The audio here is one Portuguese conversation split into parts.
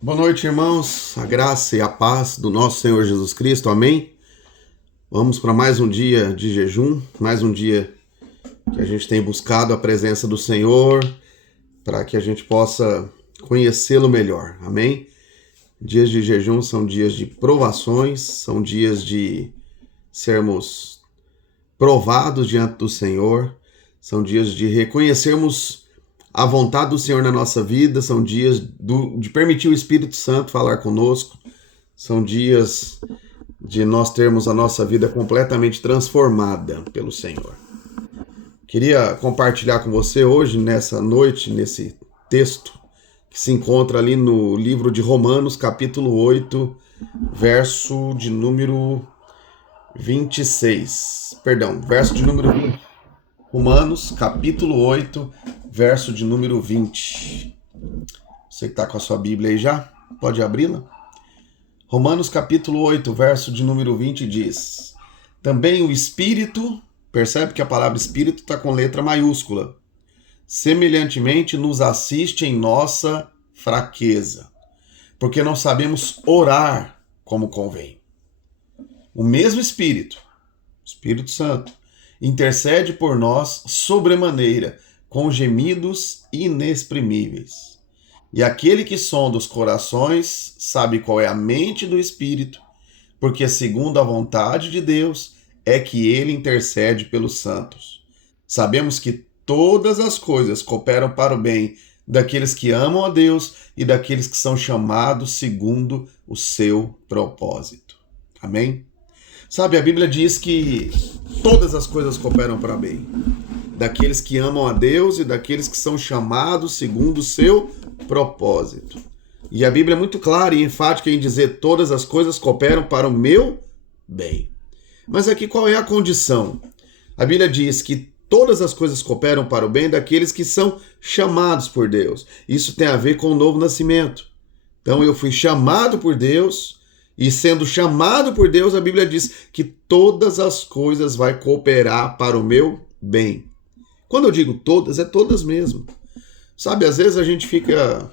Boa noite, irmãos. A graça e a paz do nosso Senhor Jesus Cristo. Amém? Vamos para mais um dia de jejum, mais um dia que a gente tem buscado a presença do Senhor para que a gente possa conhecê-lo melhor. Amém? Dias de jejum são dias de provações, são dias de sermos provados diante do Senhor, são dias de reconhecermos a vontade do Senhor na nossa vida, são dias de permitir o Espírito Santo falar conosco, são dias de nós termos a nossa vida completamente transformada pelo Senhor. Queria compartilhar com você hoje, nessa noite, nesse texto que se encontra ali no livro de Romanos, capítulo 8, verso de número 26. Perdão, verso de número 20. Romanos, capítulo 8, verso de número 20. Você que está com a sua Bíblia aí já, pode abri-la? Romanos, capítulo 8, verso de número 20 diz: Também o Espírito, percebe que a palavra Espírito está com letra maiúscula, semelhantemente nos assiste em nossa fraqueza, porque não sabemos orar como convém. O mesmo Espírito, Espírito Santo, intercede por nós sobremaneira, com gemidos inexprimíveis. E aquele que sonda os corações sabe qual é a mente do Espírito, porque segundo a vontade de Deus é que ele intercede pelos santos. Sabemos que todas as coisas cooperam para o bem daqueles que amam a Deus e daqueles que são chamados segundo o seu propósito. Amém? Sabe, a Bíblia diz que todas as coisas cooperam para bem, daqueles que amam a Deus e daqueles que são chamados segundo o seu propósito. E a Bíblia é muito clara e enfática em dizer todas as coisas cooperam para o meu bem. Mas aqui qual é a condição? A Bíblia diz que todas as coisas cooperam para o bem daqueles que são chamados por Deus. Isso tem a ver com o novo nascimento. Então eu fui chamado por Deus. E sendo chamado por Deus, a Bíblia diz que todas as coisas vai cooperar para o meu bem. Quando eu digo todas, é todas mesmo. Sabe, às vezes a gente fica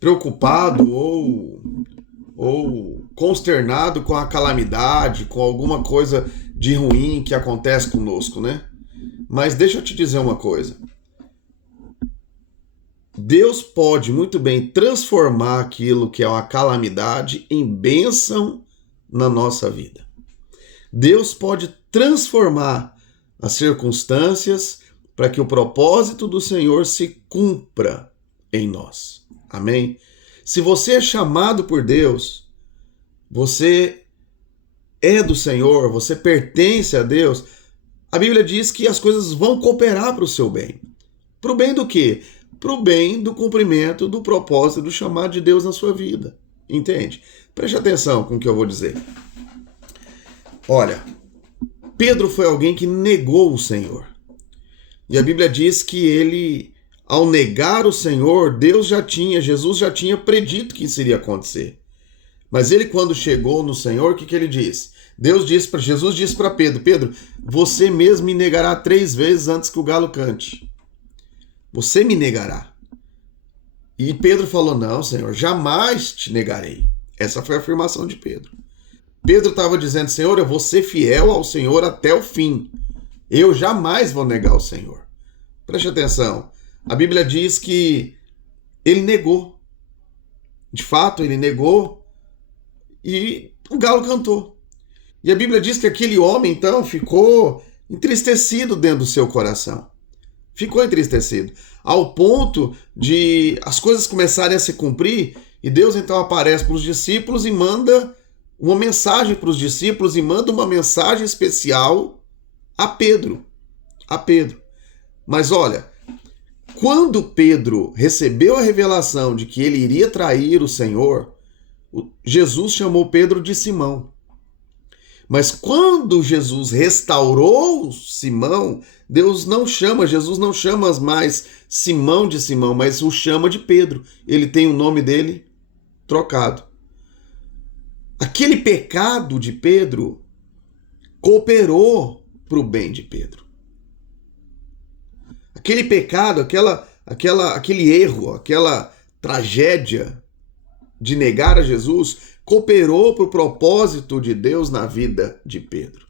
preocupado ou consternado com a calamidade, com alguma coisa de ruim que acontece conosco, né? Mas deixa eu te dizer uma coisa. Deus pode muito bem transformar aquilo que é uma calamidade em bênção na nossa vida. Deus pode transformar as circunstâncias para que o propósito do Senhor se cumpra em nós. Amém? Se você é chamado por Deus, você é do Senhor, você pertence a Deus, a Bíblia diz que as coisas vão cooperar para o seu bem. Para o bem do quê? Para o bem do cumprimento do propósito do chamado de Deus na sua vida. Entende? Preste atenção com o que eu vou dizer. Olha, Pedro foi alguém que negou o Senhor. E a Bíblia diz que ele, ao negar o Senhor, Jesus já tinha predito que isso iria acontecer. Mas ele, quando chegou no Senhor, o que ele disse? Jesus disse para Pedro: Pedro, você mesmo me negará 3 vezes antes que o galo cante. Você me negará. E Pedro falou: não, Senhor, jamais te negarei. Essa foi a afirmação de Pedro. Pedro estava dizendo: Senhor, eu vou ser fiel ao Senhor até o fim. Eu jamais vou negar o Senhor. Preste atenção. A Bíblia diz que ele negou. De fato, ele negou e o galo cantou. E a Bíblia diz que aquele homem, então, ficou entristecido dentro do seu coração. Ficou entristecido, ao ponto de as coisas começarem a se cumprir, e Deus então aparece para os discípulos e manda uma mensagem para os discípulos, e manda uma mensagem especial a Pedro. Mas olha, quando Pedro recebeu a revelação de que ele iria trair o Senhor, Jesus chamou Pedro de Simão. Mas quando Jesus restaurou Simão, Jesus não chama mais Simão de Simão, mas o chama de Pedro. Ele tem o nome dele trocado. Aquele pecado de Pedro cooperou para o bem de Pedro. Aquele pecado, aquele erro, aquela tragédia de negar a Jesus, cooperou para o propósito de Deus na vida de Pedro.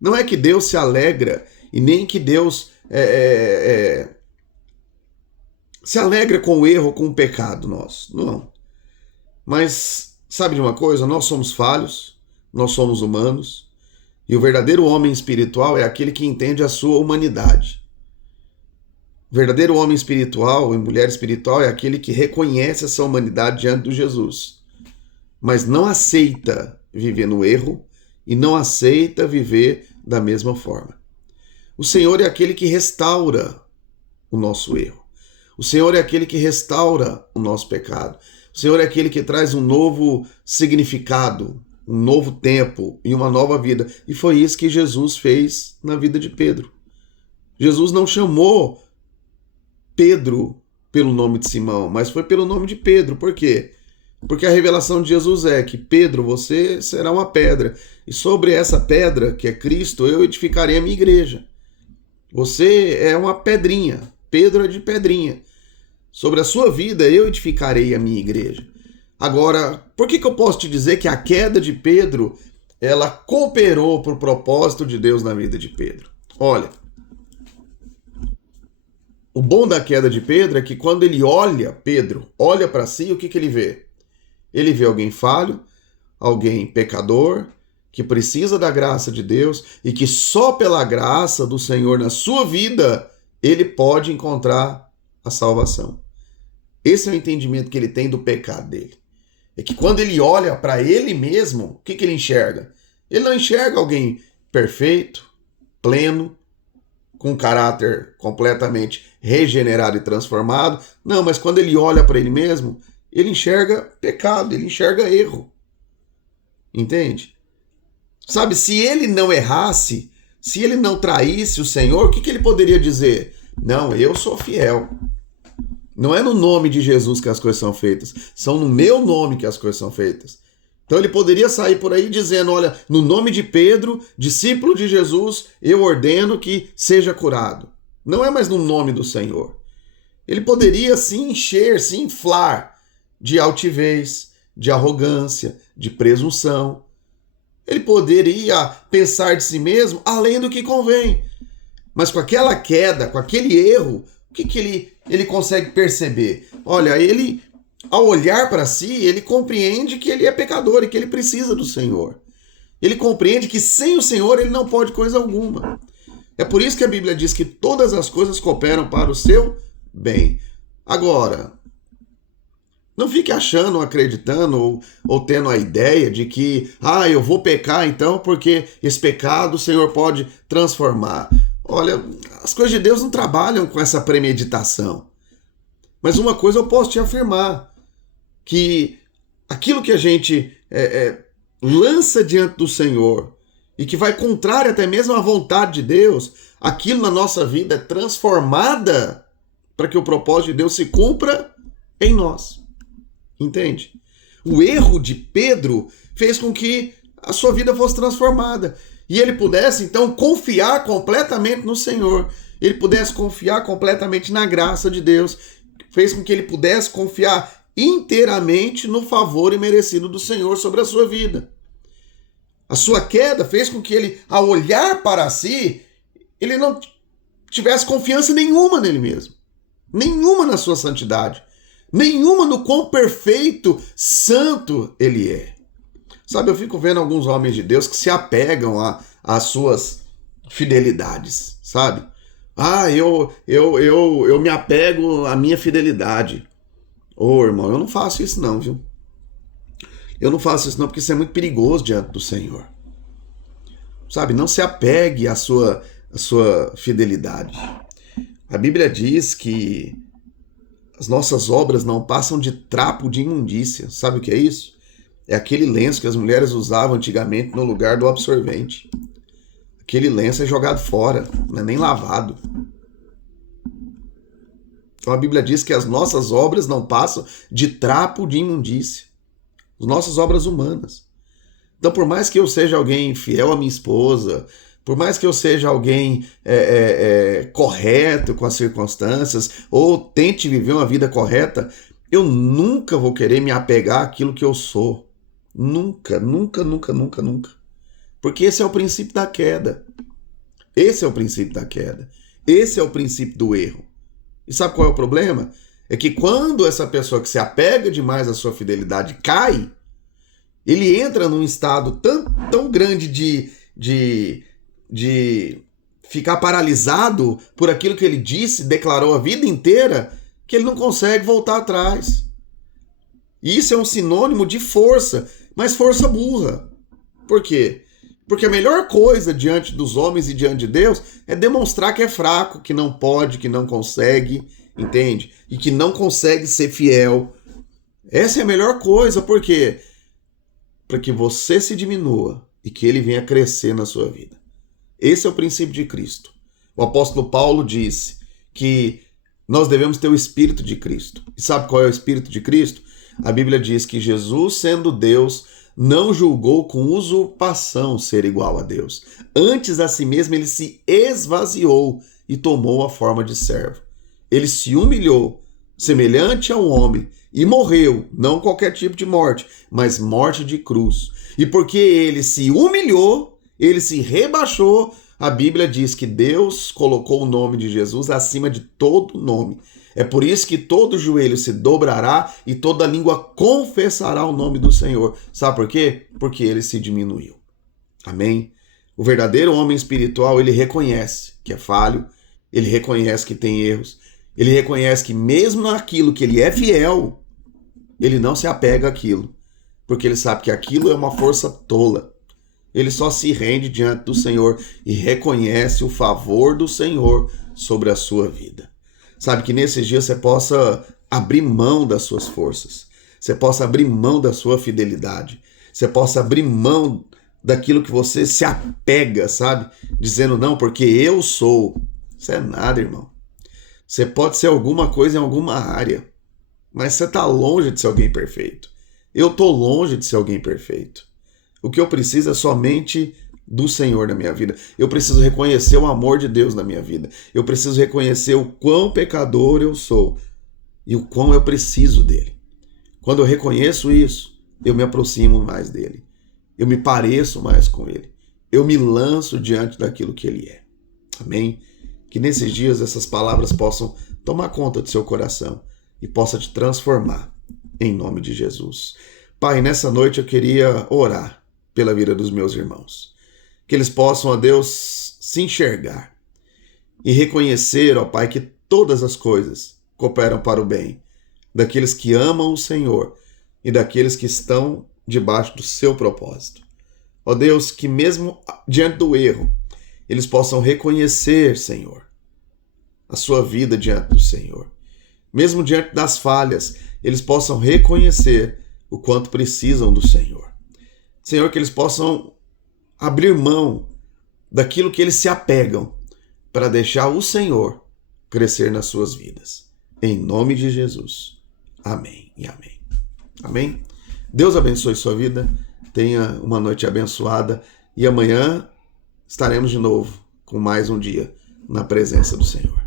Não é que Deus se alegra e nem que Deus se alegra com o erro, com o pecado nosso. Não. Mas sabe de uma coisa? Nós somos falhos, nós somos humanos, e o verdadeiro homem espiritual é aquele que entende a sua humanidade. O verdadeiro homem espiritual e mulher espiritual é aquele que reconhece essa humanidade diante do Jesus, mas não aceita viver no erro e não aceita viver da mesma forma. O Senhor é aquele que restaura o nosso erro. O Senhor é aquele que restaura o nosso pecado. O Senhor é aquele que traz um novo significado, um novo tempo e uma nova vida. E foi isso que Jesus fez na vida de Pedro. Jesus não chamou Pedro pelo nome de Simão, mas foi pelo nome de Pedro. Por quê? Porque a revelação de Jesus é que Pedro, você será uma pedra. E sobre essa pedra, que é Cristo, eu edificarei a minha igreja. Você é uma pedrinha. Pedro é de pedrinha. Sobre a sua vida, eu edificarei a minha igreja. Agora, por que eu posso te dizer que a queda de Pedro, ela cooperou para o propósito de Deus na vida de Pedro? Olha, o bom da queda de Pedro é que quando Pedro olha para si, o que ele vê? Ele vê alguém falho, alguém pecador, que precisa da graça de Deus e que só pela graça do Senhor na sua vida ele pode encontrar a salvação. Esse é o entendimento que ele tem do pecado dele. É que quando ele olha para ele mesmo, o que ele enxerga? Ele não enxerga alguém perfeito, pleno, com caráter completamente regenerado e transformado. Não, mas quando ele olha para ele mesmo, ele enxerga pecado, ele enxerga erro. Entende? Sabe, se ele não errasse, se ele não traísse o Senhor, o que ele poderia dizer? Não, eu sou fiel. Não é no nome de Jesus que as coisas são feitas, são no meu nome que as coisas são feitas. Então ele poderia sair por aí dizendo, olha, no nome de Pedro, discípulo de Jesus, eu ordeno que seja curado. Não é mais no nome do Senhor. Ele poderia se encher, se inflar de altivez, de arrogância, de presunção. Ele poderia pensar de si mesmo além do que convém. Mas com aquela queda, com aquele erro, o que ele consegue perceber? Olha, ele, ao olhar para si, ele compreende que ele é pecador e que ele precisa do Senhor. Ele compreende que sem o Senhor ele não pode coisa alguma. É por isso que a Bíblia diz que todas as coisas cooperam para o seu bem. Agora, não fique achando, acreditando ou tendo a ideia de que eu vou pecar então porque esse pecado o Senhor pode transformar. Olha, as coisas de Deus não trabalham com essa premeditação. Mas uma coisa eu posso te afirmar, que aquilo que a gente lança diante do Senhor e que vai contrário até mesmo à vontade de Deus, aquilo na nossa vida é transformada para que o propósito de Deus se cumpra em nós. Entende? O erro de Pedro fez com que a sua vida fosse transformada. E ele pudesse, então, confiar completamente no Senhor. Ele pudesse confiar completamente na graça de Deus. Fez com que ele pudesse confiar inteiramente no favor imerecido do Senhor sobre a sua vida. A sua queda fez com que ele, ao olhar para si, ele não tivesse confiança nenhuma nele mesmo. Nenhuma na sua santidade. Nenhuma no quão perfeito, santo ele é. Sabe, eu fico vendo alguns homens de Deus que se apegam às suas fidelidades, sabe? Eu me apego à minha fidelidade. Irmão, eu não faço isso não, viu? Eu não faço isso não, porque isso é muito perigoso diante do Senhor. Sabe, não se apegue à sua fidelidade. A Bíblia diz que as nossas obras não passam de trapo de imundícia. Sabe o que é isso? É aquele lenço que as mulheres usavam antigamente no lugar do absorvente. Aquele lenço é jogado fora, não é nem lavado. Então a Bíblia diz que as nossas obras não passam de trapo de imundícia. As nossas obras humanas. Então por mais que eu seja alguém fiel à minha esposa, por mais que eu seja alguém correto com as circunstâncias, ou tente viver uma vida correta, Eu nunca vou querer me apegar àquilo que eu sou. Nunca, nunca, nunca, nunca, nunca. Porque esse é o princípio da queda. Esse é o princípio da queda. Esse é o princípio do erro. E sabe qual é o problema? É que quando essa pessoa que se apega demais à sua fidelidade cai, ele entra num estado tão grande de ficar paralisado por aquilo que ele disse, declarou a vida inteira, que ele não consegue voltar atrás. E isso é um sinônimo de força, mas força burra. Por quê? Porque a melhor coisa diante dos homens e diante de Deus é demonstrar que é fraco, que não pode, que não consegue, entende? E que não consegue ser fiel. Essa é a melhor coisa, por quê? Para que você se diminua e que ele venha crescer na sua vida. Esse é o princípio de Cristo. O apóstolo Paulo disse que nós devemos ter o Espírito de Cristo. E sabe qual é o Espírito de Cristo? A Bíblia diz que Jesus, sendo Deus, não julgou com usurpação ser igual a Deus. Antes a si mesmo ele se esvaziou e tomou a forma de servo. Ele se humilhou, semelhante a um homem, e morreu, não qualquer tipo de morte, mas morte de cruz. E porque ele se humilhou, ele se rebaixou, a Bíblia diz que Deus colocou o nome de Jesus acima de todo nome. É por isso que todo joelho se dobrará e toda língua confessará o nome do Senhor. Sabe por quê? Porque ele se diminuiu. Amém? O verdadeiro homem espiritual, ele reconhece que é falho, ele reconhece que tem erros, ele reconhece que mesmo naquilo que ele é fiel, ele não se apega àquilo, porque ele sabe que aquilo é uma força tola. Ele só se rende diante do Senhor e reconhece o favor do Senhor sobre a sua vida. Sabe, que nesses dias você possa abrir mão das suas forças, você possa abrir mão da sua fidelidade, você possa abrir mão daquilo que você se apega, sabe? Dizendo, não, porque eu sou. Isso é nada, irmão. Você pode ser alguma coisa em alguma área, mas você está longe de ser alguém perfeito. Eu estou longe de ser alguém perfeito. O que eu preciso é somente do Senhor na minha vida. Eu preciso reconhecer o amor de Deus na minha vida. Eu preciso reconhecer o quão pecador eu sou e o quão eu preciso dele. Quando eu reconheço isso, eu me aproximo mais dele. Eu me pareço mais com ele. Eu me lanço diante daquilo que ele é. Amém? Que nesses dias essas palavras possam tomar conta do seu coração e possa te transformar em nome de Jesus. Pai, nessa noite eu queria orar pela vida dos meus irmãos. Que eles possam, ó Deus, se enxergar e reconhecer, ó Pai, que todas as coisas cooperam para o bem daqueles que amam o Senhor e daqueles que estão debaixo do seu propósito. Ó Deus, que mesmo diante do erro, eles possam reconhecer, Senhor, a sua vida diante do Senhor. Mesmo diante das falhas, eles possam reconhecer o quanto precisam do Senhor. Senhor, que eles possam abrir mão daquilo que eles se apegam para deixar o Senhor crescer nas suas vidas. Em nome de Jesus. Amém e amém. Amém? Deus abençoe sua vida. Tenha uma noite abençoada e amanhã estaremos de novo com mais um dia na presença do Senhor.